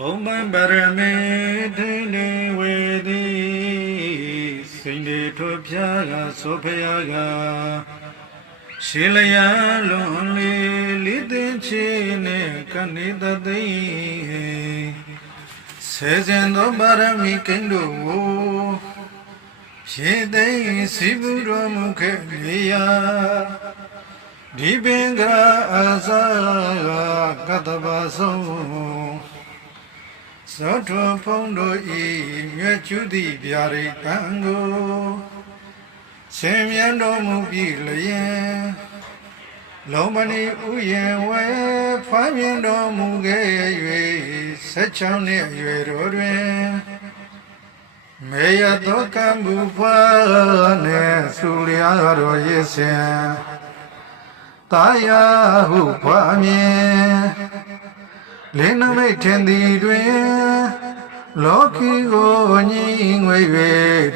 ဘုံပံပရမေထိနေဝေသည်စိန်တေထွဖြာကသောဖယာကရှင်လျာလွန်လေလိသင်ချေနဲ့ကနေတသိဆေဇင်သောပါရမီကိန်းတို့ကိုရေသိမ်းစီပုတော်မူခဲ့လေရာဒီပင်ကအာသာကတ္တပါဆုံး သောထဖုံးတို့ဤမြွတ်ကျူသည့်ဗျာဒိတ်တံကိုဆင်မြန်းတော်မူပြီလျင်လုံးမဏိဥယံဝဲဖွားမြင်တော်မူခဲ့၍ဆက်ချောင်းနှင့်အရွယ်တော်တွင်မေယသောကံဘူဖွားနှင့်ဆူလျာတော်ရည်စင်တာယာဟုဖွားမြင်လင်းနမိတ်ထင်သည်တွင် လောကီကိုညီငွေ၍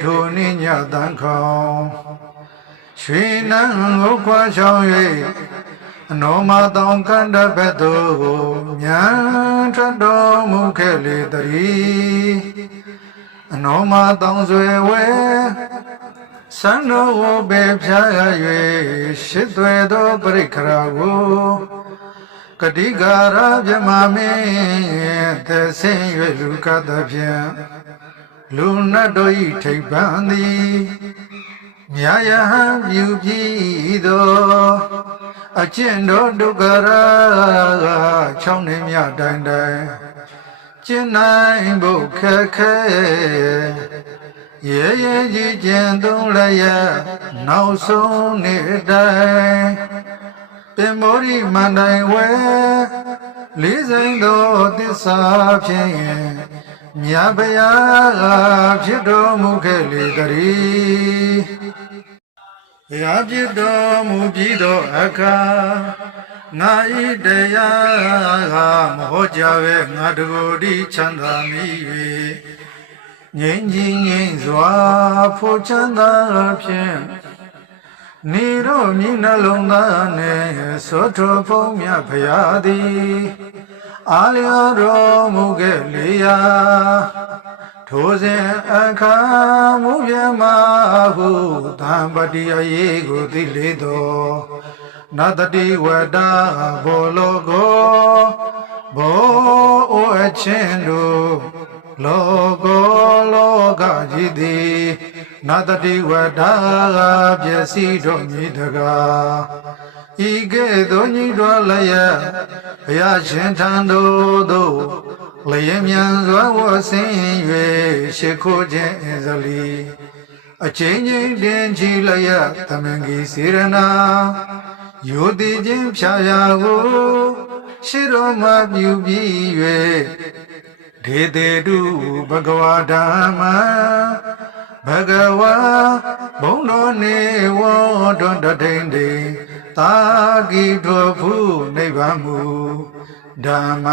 ထိုနှင်းညတန်ခေါင်ရွှေနံကိုခွာချောင်း၍အနောမတောင်ကန္တဘက်သို့မြန်ထွက်တော်မူခဲ့လေတည်းအနောမတောင်ဆွေဝဲစံတော်ဝဘေဖြာရ၍ရှစ်သွဲသောပရိခရာကို ကတိကာရမြမမင်းသဆင်း၍လူကသဖြင့်လူနတ်တို့ဤထိပ်ပန်းသည်မြာယဟံမြူပြီးသောအကျင့်တော်ဒုက္ခရာချောင်းနေမြတိုင်းတိုင်းကျင့်နိုင်ဖို့ခက်ခဲရဲရဲကြီးကျင့်သုံးလည်းရနောက်ဆုံးနေ့တိုင်း ပင်မောရိမန္တိုင်ဝဲလေးစိန်သောသစ္စာဖြင့်မြတ်ဗျာကဖြစ်တော်မူခဲ့လေတည်းဘုရားဖြစ်တော်မူပြီးသောအခါငါဤတရားကမဟောကြားပဲငါတကိုယ်ဒီချမ်းသာမိ၍ငြိမ်းကြီးငြိမ်းစွာဖို့ချမ်းသာဖြင့် နေတော့မြည်နှလုံးသားနဲ့သောထောဖုံးမြဖရာသည်အာလျောတော်မူခဲ့လေရာထိုစဉ်အခါမူပြမဟုတံပတိအရေးကိုသိလေတော်နတတိဝတ္တဘောလောကောဘောအိုအချင်းတို့လောကောလောကကြီးသည် နတတိဝတ္တပျက်စီးတော်မူတကားဤကဲ့သို့ညီတော်လျက်ဘုရားရှင်ထံတော်သို့လျင်မြန်စွာဝဆင်း၍ရှ िख ိုးခြင်းအစလီအချင်းချင်းတင်ချီလျက်သမင်ကြီးစေရနာယိုတိခြင်းဖြာရာကိုရှိတော်မှာပြုပြီး၍ဒေတေတုဘဂဝါဓမ္မ ဘဂဝါဘုံတော်နေဝေါတွန်တထိန်တိသာဂိထောဖုနိဗ္ဗာန်မူဓမ္မ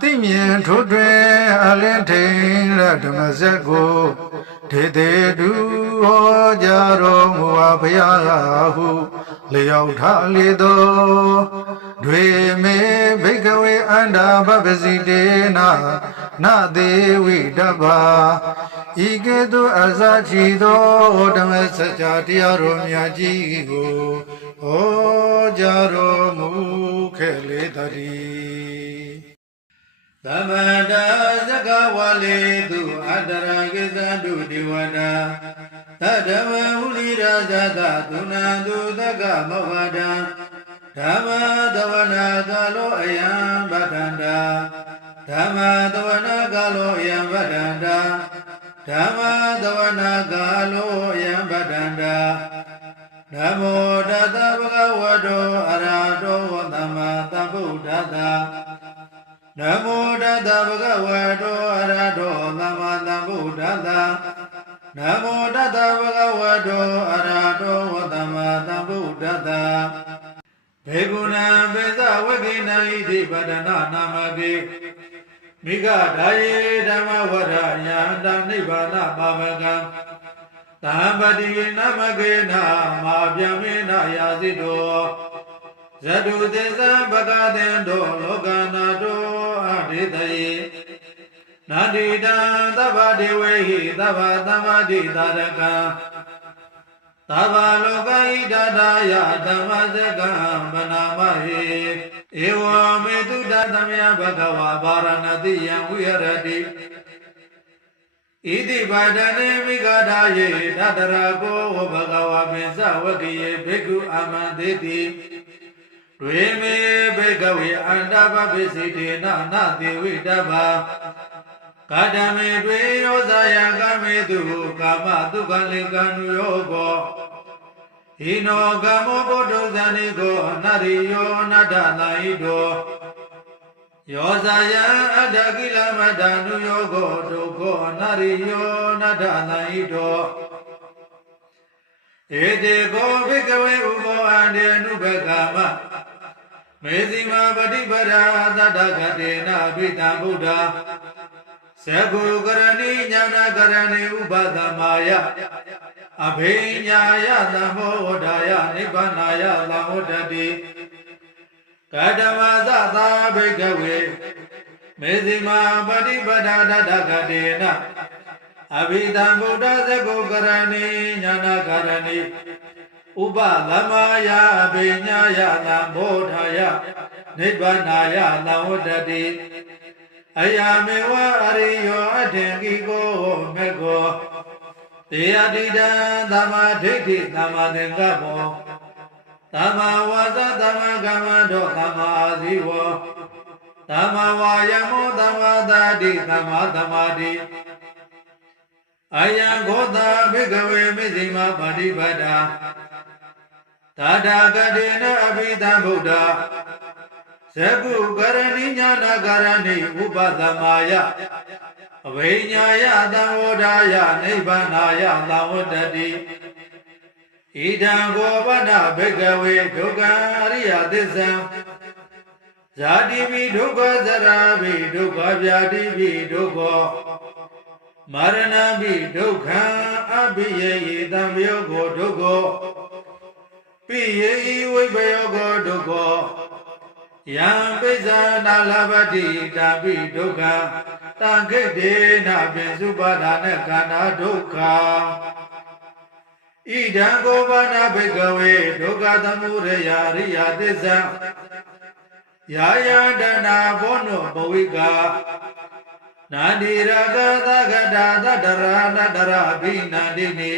သိမြင်ထိုးတွင်အလင်းထိန်ရဓမ္မစက်ကို ဒေတေတုဟောကြားတော်မူပါဘုရားဟုလျောက်ထားလေသောတွေမေဘိကဝေအန္တာဘပစီတေနာနသေးဝိတဗ္ဗာဤကဲ့သို့အစချီသောဓမ္မစကြာတရားတော်မြတ်ကြီးကိုဟောကြားတော်မူခဲ့လေတည်း သမန္တာသကဝလေသူအတရကိသတုဒီဝနာသတ္တဝဝုလိရာဇသသုဏတုသကမောဟတံဓမ္မသဝနာကာလောအယံဗဒန္တာဓမ္မသဝနာကာလောအယံဗဒန္တာဓမ္မသဝနာကာလောအယံဗဒန္တာနမောတတဗုဒ္ဓဝတ္တောအရဟတောသမ္မာသမ္ဗုဒ္ဓတ္တ နမောတတဗုဒ္ဓဝတ္တောအရဟတောသမ္မာသမ္ဗုဒ္ဓတ္တနမောတတဗုဒ္ဓဝတ္တောအရဟတောသမ္မာသမ္ဗုဒ္ဓတ္တဘေကုဏံပေသဝကိနံဣတိပဒနာနာမတိမိဂဒါယေဓမ္မဝရယံတနိဗ္ဗာနပါဝကံသံပတိနမကေနမာပြမေနယာစိတောဇတုသေဇံပကတေတောလောကနာတောအ ဒိတယေနာတိတံသဗ္ဗဒေဝေဟိသဗ္ဗသမ္မာတိတာရကံသဗ္ဗလောကဣဒတာယဓမ္မစကံဗနာမဟိဧဝမေတုတသမယဘဂဝါဗာရဏတိယံဝိဟရတိဣတိပါဒနေမိဂဒါယေတတရာကိုဘဂဝါပိစဝကိယေဘေကုအာမန္တေတိ ဒွေမေဘေကဝေအန္တပပိစိတေနနာတိဝိတဗ္ဗာကာတမေတွေရောဇာယကမေတုကာမတုခလေကံယောဘောဟိနောကမောဘောဓဇာနိကိုအနရိယောနတ္တလာဟိတောယောဇာယအတ္တကိလမတ္တနုယောကိုဒုက္ခောအနရိယောနတ္တလာဟိတောဧတေကောဘိကဝေဥဘောအန္တေနုဘဂမ မေဇိမာပฏิပဒါသတ္တကတေနအဘိတံဗုဒ္ဓသကုကရဏိညာနာကရဏိဥပဒမာယအဘိညာယသမောဒာယနိဗ္ဗာနာယသံဝတ္တတိကတမသသာဘိကဝေမေဇိမာပฏิပဒါတတကတေနအဘိဓမ္ဗုဒ္ဓသကုကရဏိညာနာကရဏိ ဥပသမယအဘိညာယသံဘောဓာယနိဗ္ဗာနာယသံဝတ္တတိအယာမေဝအရိယောအထင်ကိကိုမေကောတေယတိတံသမ္မာဒိဋ္ဌိသမ္မာသင်္ကပ္ပောသမ္မာဝါစာသမ္မာကမ္မန္တောသမ္မာအာဇီဝောသမ္မာဝါယမောသမ္မာသတိသမ္မာသမာဓိအယံဂောတာဘိကဝေမိစိမပါတိပတ္တာ သာတာကတိနအဘိဓမ္ဗုဒ္ဓဇကုကရဏိညာနာကရဏိဥပသမာယအဝိညာယသံဝဒာယနိဗ္ဗာနာယသံဝတ္တတိဣဒံဘောဗဒဘိကဝေဒုက္ခအရိယသစ္ဆံဇာတိပိဒုက္ခဇရာပိဒုက္ခဗျာတိပိဒုက္ခမရဏပိဒုက္ခံအဘိယေယတံယောကိုဒုက္ခ ပိယေဝိပယောကိုဒုက္ခယံပိဇာနာလဘတိတာပိဒုက္ခတံခိတေနပိစုပါဒာနခန္ဓာဒုက္ခဣဒံကိုဘာနာဘိကဝေဒုက္ခသမုရယရိယသစ္စာယာယတနာဘောနောဘဝိကနာတိရကသကတာသတ္တရာနတရဘိနန္တိနိ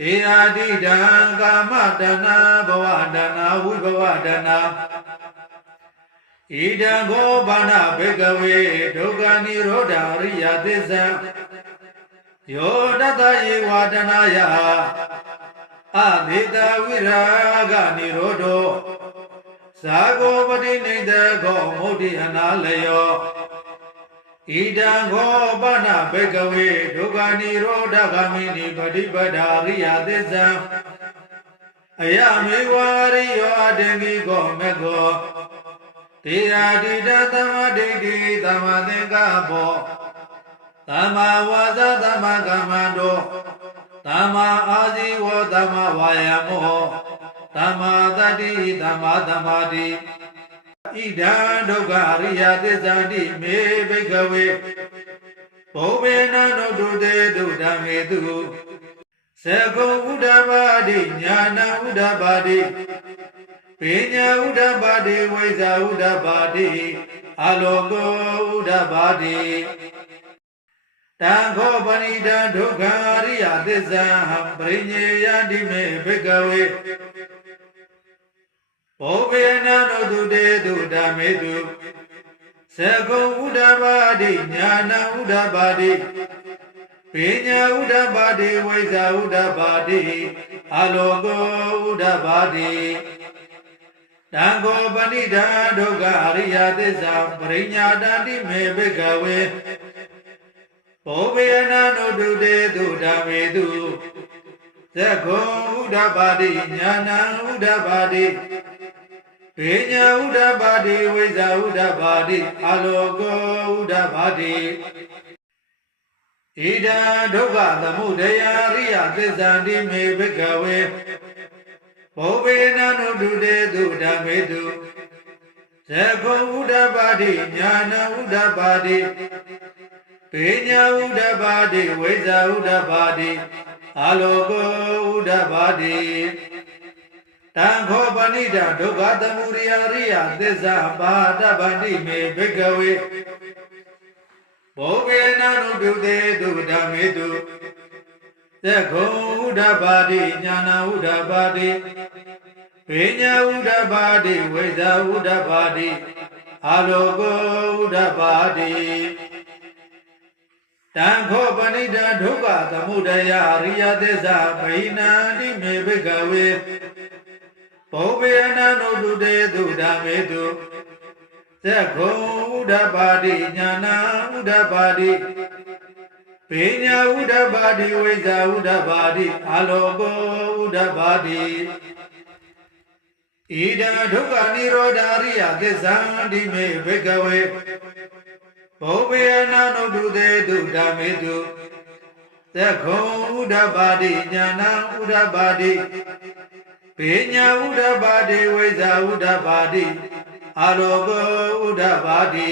ဧအာတိတံကာမတနာဘဝတနာဝိဘဝတနာဣဒံဘောဘာနာဘေကဝေဒုက္ခនិရောဓအရိယသစ္စာယောတတယေဝတနာယအသေတဝိရာဂនិရောဓောဇာကောပတိနေတခောမုဒ္ဓိအနာလယော ဣဒံခောပနာဘေကဝေဒုက္ခនិရောဓဂမိနိပฏิပဒါရိယသစ္စာအယမေဝရိယောအတေကိကောမေကောတေယာတိတသမ္မာဒိဋ္ဌိသမ္မာသင်္ကပ္ပောသမ္မာဝါစာသမ္မာကမ္မန္တောသမ္မာအာဇီဝသမ္မာဝါယာမောသမ္မာတတိသမ္မာသမာဓိ ဣဒံဒုက္ခအရိယသစ္စာတိမေဘိကဝေဘောဘေနနုတုတေတုဓမ္မေတုသကုဥဒ္ဓဘာတိညာဏဥဒ္ဓဘာတိပညာဥဒ္ဓပါတိဝိဇာဥဒ္ဓပါတိအလောကောဥဒ္ဓပါတိတံခောပဏိတံဒုက္ခအရိယသစ္စာပရိညေယတိမေဘိကဝေ ဘောဘေနနောတုတေတုဓမ္မေတုသကုဥဒ္ဓပါတိညာဏဥဒ္ဓပါတိပညာဥဒ္ဓပါတိဝိဇာဥဒ္ဓပါတိအလောကောဥဒ္ဓပါတိတံကိုပဏိဒာဒုက္ခအရိယသစ္စာပရိညာတတိမေဘိကဝေဘောဘေနနုတုတေတုဓမ္မေတုသက္ခောဥဒ္ဓပါတိညာဏဥဒ္ဓပါတိ ဘေညာဥဒ္ဓပါတိဝိဇာဥဒ္ဓပါတိအလောကောဥဒ္ဓပါတိဣဒံဒုက္ခသမုဒယရိယသစ္စာတိမေဘိကဝေဘောဘေနနုတုတေတုဓမ္မေတုဇခောဥဒ္ဓပါတိညာဏဥဒ္ဓပါတိပေညာဥဒ္ဓပါတိဝိဇာဥဒ္ဓပါတိအာလောကောဥဒ္ဓပါတိ တံခောပဏိတဒုက္ခသမုဒယရိယသစ္စာပါဒဗန္တိမေဘိကဝေဘောဂေနနုတုတေတုဓမ္မေတုသက္ခုဥဒ္ဓပါတိညာနာဥဒ္ဓပါတိပေညာဥဒ္ဓပါတိဝိဇာဥဒ္ဓပါတိအာလောကောဥဒ္ဓပါတိတံခောပဏိတဒုက္ခသမုဒယအရိယသစ္စာဗိနန္တိမေဘိကဝေ ဘောဘေနနုတုတေတုဓမ္မေတုသက္ခုဥဒ္ဓပါတိညာနာဥဒ္ဓပါတိပေညာဥဒ္ဓပါတိဝိဇာဥဒ္ဓပါတိအာလောကောဥဒ္ဓပါတိဣဒံဒုက္ခនិရောဓအရိယသစ္စာတိမေဘိကဝေဘောဘေနနုတုတေတုဓမ္မေတုသက္ခုဥဒ္ဓပါတိညာနာဥဒ္ဓပါတိ ပေညာဥဒ္ဓပါတိဝိဇာဥဒ္ဓပါတိအာရောကောဥဒ္ဓပါတိ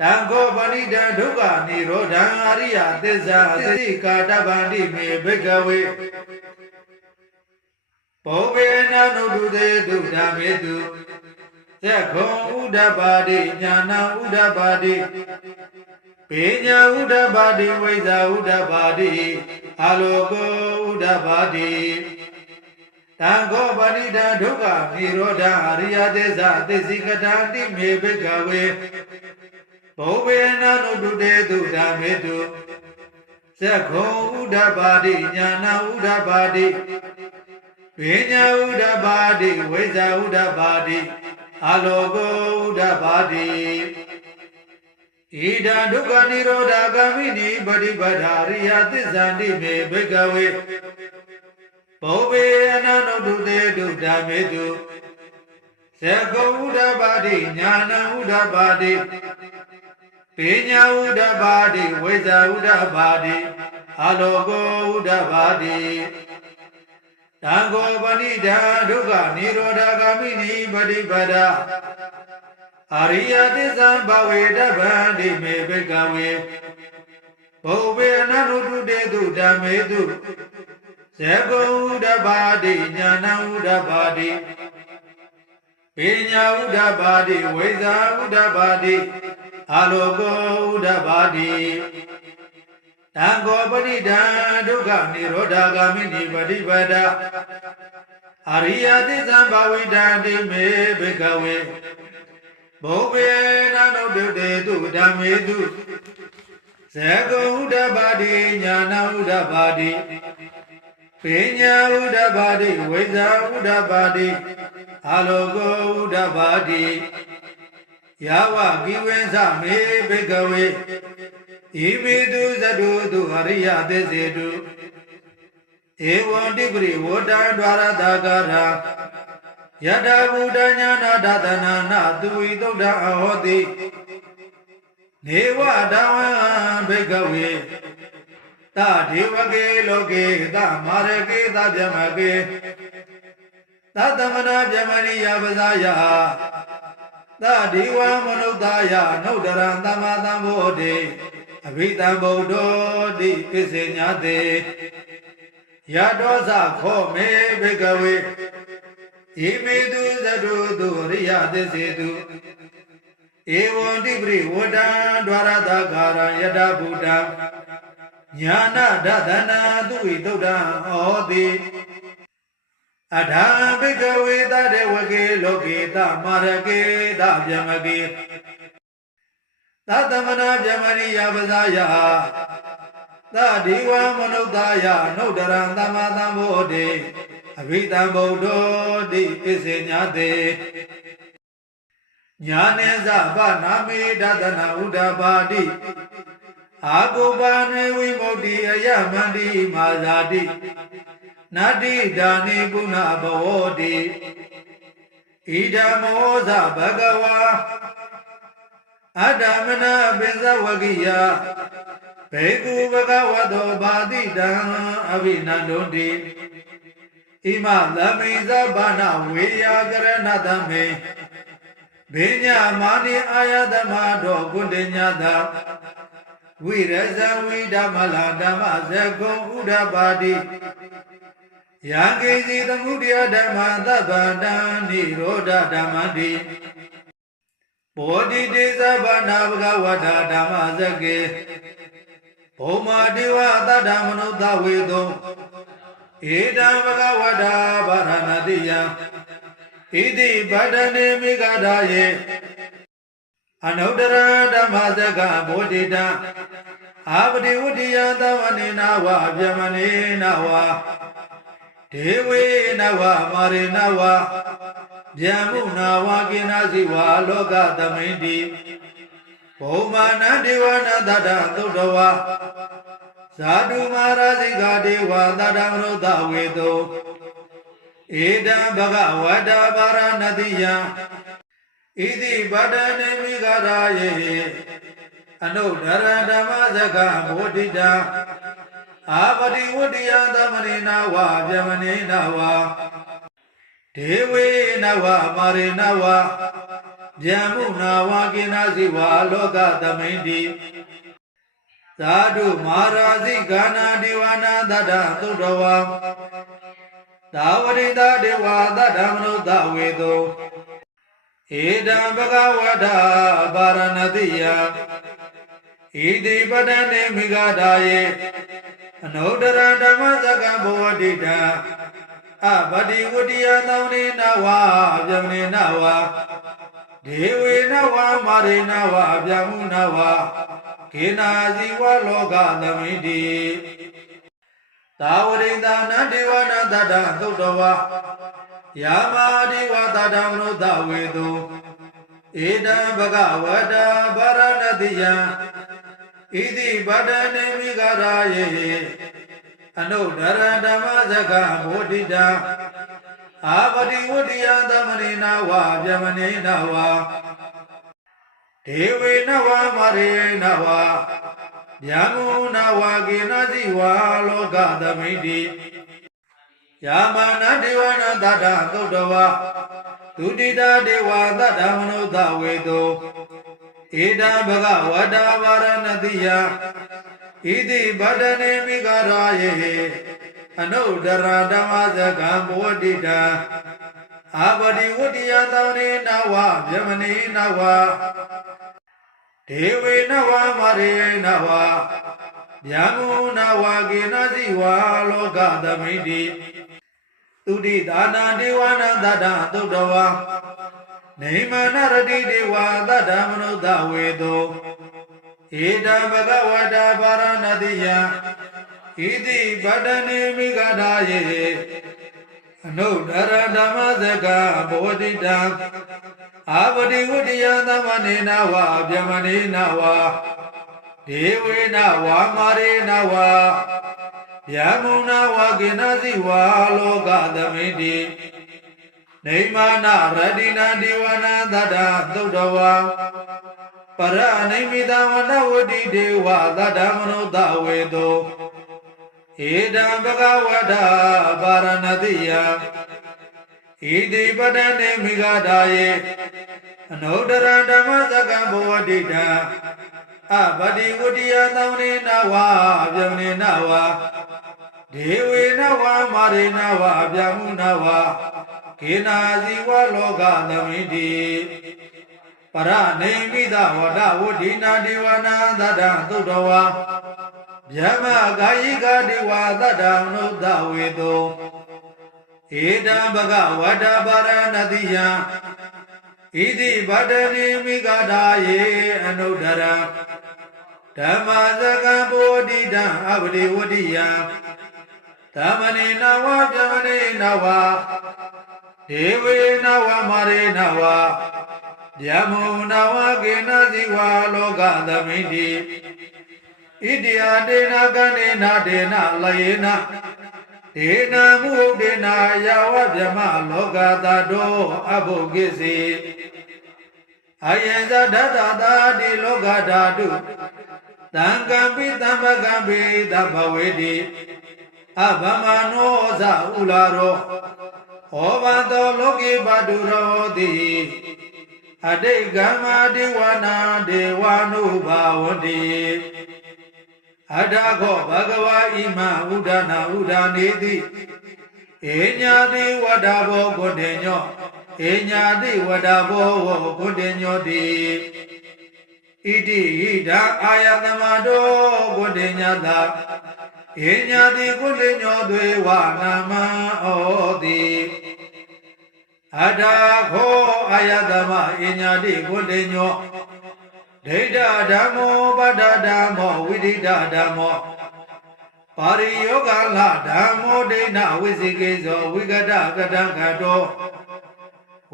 တံခောပဏိတဒုက္ခនិရောဓအရိယသစ္စာသတိကာတဗန္တိမေဘိကဝေဘောဘေနနုတုတေတုဓမ္မေတုသက္ခုဥဒ္ဓပါတိညာနာဥဒ္ဓပါတိပေညာဥဒ္ဓပါတိဝိဇာဥဒ္ဓပါတိအာလောကောဥဒ္ဓပါတိ တံခောပဏိတဒုက္ခនិရောဓအရိယသစ္စာသစ္စိကတာတိမေဘိကဝေဘောဘေနနုတုတေတုဓမ္မေတုသက္ခုဥဒ္ဓပါတိညာနာဥဒ္ဓပါတိပေညာဥဒ္ဓပါတိဝိဇာဥဒ္ဓပါတိအာလောကောဥဒ္ဓပါတိဣဒံဒုက္ခនិရောဓဂ ामि နိပฏิပဒါရိယသစ္စာတိမေဘိကဝေ ဘောဘေအနန္တုတေတုဓမ္မေတုသက္ကုဥဒ္ဓပါတိညာဏဥဒ္ဓပါတိပေညာဥဒ္ဓပါတိဝိဇာဥဒ္ဓပါတိအာလောကောဥဒ္ဓပါတိတံခောပဏိဒာဒုက္ခនិရောဓဂ ामि နိပฏิပဒါအရိယသစ္စာဘဝေတဗန္တိမေဘိကဝေဘောဘေအနန္တုတေတုဓမ္မေတု ဇဂုံဥဒ္ဓပါတိညာဏဥဒ္ဓပါတိပညာဥဒ္ဓပါတိဝိဇာဥဒ္ဓပါတိအာလောကောဥဒ္ဓပါတိတံကောပရိဒံဒုက္ခនិရောဓဂ ामि နိပฏิပဒအရိယသစ္စာဘဝိတံတိမေဘိကဝေဘောဘေနနုတုတေတုဓမ္မေတုဇဂုံဥဒ္ဓပါတိညာဏဥဒ္ဓပါတိ ပေညာဥဒ္ဓပါတိဝိဇာဥဒ္ဓပါတိအာလောကောဥဒ္ဓပါတိယာဝကိဝေသမေဘိကဝေဣမိတုဇတုတုအရိယသစ္စေတုဧဝံတိပရိဝတ္တဒွါရတာကာရာယတဗုဒ္ဓညာနာဒသနာနာသူဝိသုဒ္ဓအဟောတိနေဝဒဝံဘိကဝေ တဒေဝကေလောကေတမာရကေတဗျမကေသတ္တမနာဗျမရိယပဇာယသဒီဝမနုဿာယနုဒရံသမ္မာသမ္ဗောတိအဘိဓမ္ဗုဒ္ဓောတိပိစေညာတေယတောဇခောမေဘိကဝေဣမေတုသတုတုရိယသစ္စေတုဧဝံတိပရိဝတ္တံဒွါရတကာရံယတဗုဒ္ဓံ ညာနာဒသနာသူဝိတုဒ္ဓံဟောတိအထာဘိကဝေတတေဝကေလောကေတမာရကေတဗျမကေသတ္တမနာဗျမရိယပဇာယသဒီဝမနုဿာယနှုတ်တရံသမ္မာသမ္ဗောတိအဘိဓမ္ဗုဒ္ဓောတိပိစေညာတေညာနေသဗနာမေဒသနာဥဒ္ဓပါတိ အာကုပါနေဝိမု ക്തി အယမန္တိမာဇာတိနတ္တိဒါနေပုဏ္ဏဘဝတိဣဒမောဇဘဂဝါအတ္တမနာပိဇဝဂိယဘေကုဘဂဝတောဘာတိတံအဘိနန္တုတိဣမသမိဇဗနာဝေယကရဏတမေဘေညာမာနိအာယတမတော်ကုတညတာ ဝိရဇဝိဓမ္မလာဓမ္မဇကုံဥဒ္ဓပါတိယံကိစီသမုဒယဓမ္မသဗ္ဗတံនិရောဓဓမ္မတိဘောဓိတေသဗ္ဗနာဘဂဝတာဓမ္မဇကေဘုံမာတိဝသတ္တမနုဿဝေတုဧတံဘဂဝတာဗာရဏတိယံဣတိဗဒနေမိဂဒါယေ အနုတ္တရဓမ္မစကဘောဓိတံအာပတိဝတ္တိယသဝနေနဝဗျမနေနဝဒေဝေနဝမာရေနဝဗျံမှုနာဝကိနာစီဝလောကသမိန်တိဘုံမာနဒေဝနာတတသုတဝဇာတုမာရဇိကဒေဝသတ္တမရုဒ္ဓဝေတုဧတံဘဂဝတပါရဏတိယံ ဣတိဗဒနေမိဂရာယေအနုဒရဓမ္မစကမောဒိတာအာပတိဝတ္တယသမရိနာဝဗျမနေနဝဒေဝေနဝမာရေနဝဗျံမှုနာဝကိနာစီဝါလောကသမိန်တိသာဓုမာရာဇိကာနာဒီဝနာတတသုတဝါသာဝရိတဒေဝသတ္တမနုဿဝေတု ဧတံဘဂဝတာပါရဏတိယဣတိပဒနေမိဂဒါယေအနုတရဓမ္မစကံဘောဓိတံအဗတိဝတ္တိယသောနေနဝဗျမနေနဝဒေဝေနဝမာရေနဝဗျမုနဝကေနာဇီဝလောကသမိတိသာဝရိန္ဒနာဒေဝနာတတသုတဝါ ယာမာဒီဝတတမနုဿဝေတုဧတံဘဂဝတဗာရဏတိယံဣတိဗဒနေမိဂရာယေအနုဒရဓမ္မစကမောဒိတာအာပတိဝတ္တိယသမရိနာဝဗျမနေနဝဒေဝေနဝမာရေနဝဗျာမုနဝကေနစီဝါလောကသမိတိ ယာမနာဒေဝနာတတသုတ်တဝဒုတိတာဒေဝသတ္တမနုဿဝေတုဧတံဘဂဝတာဝရဏတိယဣတိဗဒနေမိဂရာယေအနုဒရဓမ္မစကံဘောဓိတာအာပတိဝတ္တိယသောနေနဝဗျမနေနဝဒေဝေနဝမာရေနဝဗျာမုနဝကေနစီဝါလောကသမိတိ သုတိဒါနာဒေဝနာတတသုတ္တဝါနေမနာရတိဒေဝသတ္တမနုဿဝေတုဧတံဘဂဝတာပါရဏတိယဣတိဗဒနေမိဂဒါယေအနုဒရဓမ္မစကဘောဓိတံအာပတိဝတ္တယသမနေနဝဗျမနေနဝဒေဝေနဝမာရေနဝ ဗျာမုဏဝကိနစီဝါလောကသမိတိနေမာနရတိနာဒီဝနာသတ္တသုတ်တဝါပရနိမိတဝနဝတိဒေဝသတ္တမနုဿဝေတောဧတံဘဂဝတာပါရဏတိယဣတိပဒနေမိဂဒါယေအနုတရဓမ္မစကံဘောဓိတာ အဗတိဝတ္တိယသောနေနဝဗျမနေနဝဒေဝေနဝမာရေနဝဗျမုနဝကေနာဇီဝလောကသမိတိပရနေမိသဝဒဝဋ္ဌိနာဒေဝနာသတ္တသုတဝါဗျမကာယိကဒေဝသတ္တမနုဿဝေတုဧတံဘဂဝတ္တပါရဏတိယံ ဣတိဗဒနေမိဂဒါယေအနုဒရံဓမ္မစကံဘောဓိတံအပတိဝတ္တိယံသမဏေနဝပြမဏေနဝဒေဝေနဝမာရေနဝယမုနဝကေနဇိဝါလောကသမိတိဣတိယတေနကနေနာဒေနလယေနဒေနမုဒေနာယဝဗျမလောကတတောအဘုကိစီ အယံဇဒတတာတိလောကဓာတုတံကံပိတံပကံပိသဘဝေတိအဗမနောဇဥလာရောဟောဘတောလောကေပတုရောတိအတိတ်ကမ္မဒေဝနာဒေဝနုဘာဝတိအတ္တခောဘဂဝါဣမဥဒနာဥဒာနေတိဧညာတိဝဒဘောကုတ္တေညော ဧညာတိဝဒဘောဝကုတ္တေညောတိဣတိဟိတာအာယတမတောကုတ္တေညတာဧညာတိကုတ္တေညောသွေဝနာမဩတိအတ္တခောအာယတမဧညာတိကုတ္တေညောဒိဋ္ဌဓမ္မောပတ္တဓမ္မောဝိဒိဋ္ဌဓမ္မောပါရိယောဂလဓမ္မောဒိဋ္ဌဝိသိကေဇောဝိကတကတံခတော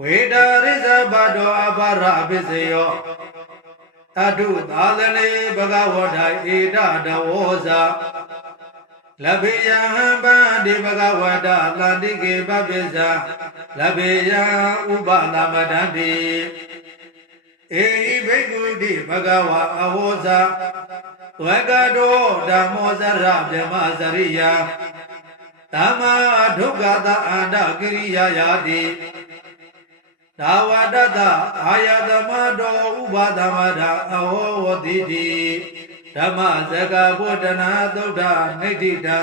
ဝေဒရိဇဘတောအပါရပိစယောတတုသာသနေဘဂဝဋ္ဌဧတတဝောဇာလဗေယံဗန္တိဘဂဝတ္တလန္တိကေပပိဇာလဗေယံဥပနာမတန္တိဧဟိဘိက္ခုတိဘဂဝါအဝောဇာဝကတောဓမ္မောဇရဗြဟ္မဇရိယဓမ္မာဒုက္ခတာအန္တကိရိယာယာတိ ဒါဝတ္တအာယတမတောဥပါဒမဒအဟောဝတိတိဓမ္မဇကဗုဒ္ဓနာသုဒ္ဓနိဋ္ဌိတာ